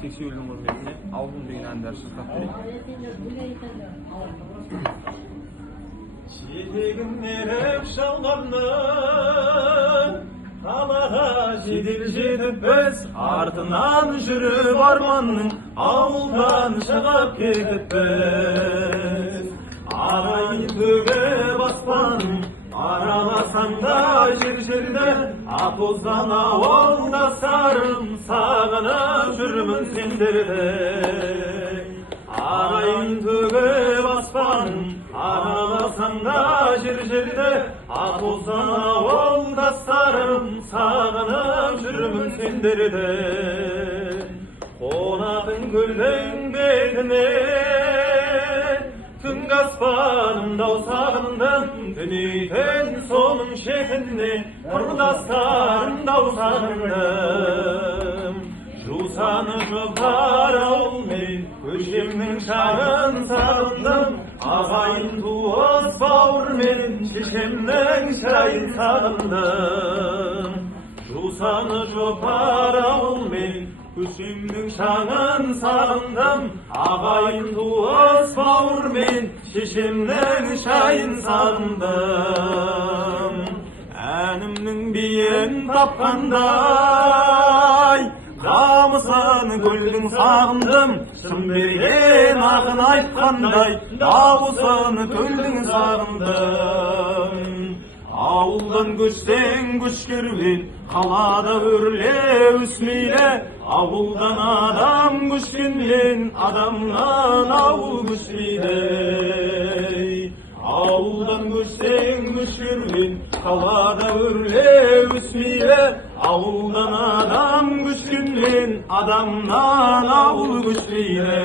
Seksiyelдің құрметіне алғым деген әнді шырқап берейін. Жетегім меріп шалғанның қалаға жедел жетіп біз артынан жүріп арманның ауылдан шығып кетіппіз. Арайын төгіп аспанын араласаң да жер-жерді атоздан ауылдастарым сағынып жүрмін сендерді. Арайын төгіп аспанын араласаң да жер-жерді атоздан ауылдастарым сағынып жүрмін сендерді. Қонатын көлдің бетіне түнгі аспанымдау сағындым, түнейтін соның шетіне құрдастарымдау сағындым. Жусаны жұпар ауылмен көшемнің шағын сағындым, ағайын туыс бауырмен шешемнің шайын сағындым. Жусаны жұпар ауылмен көшемнің шағын сағындым, ағайын туыс бауырмен шешемнің шайын сағындым. Әнімнің биін тапқандай қамысын көлдің сағындым, шын берген ақын айтқандай дауысын көлдің сағындым. Ауылдан көшсең көш керуен, қалада өрлеу үсмейлі. Ауылдан адам көшкенмен адамнан ауыл көшмейді. Ауылдан көшсең көш керуен, қалада өрлеу үсмейлі. Ауылдан адам көшкенмен адамнан ауыл көшмейді.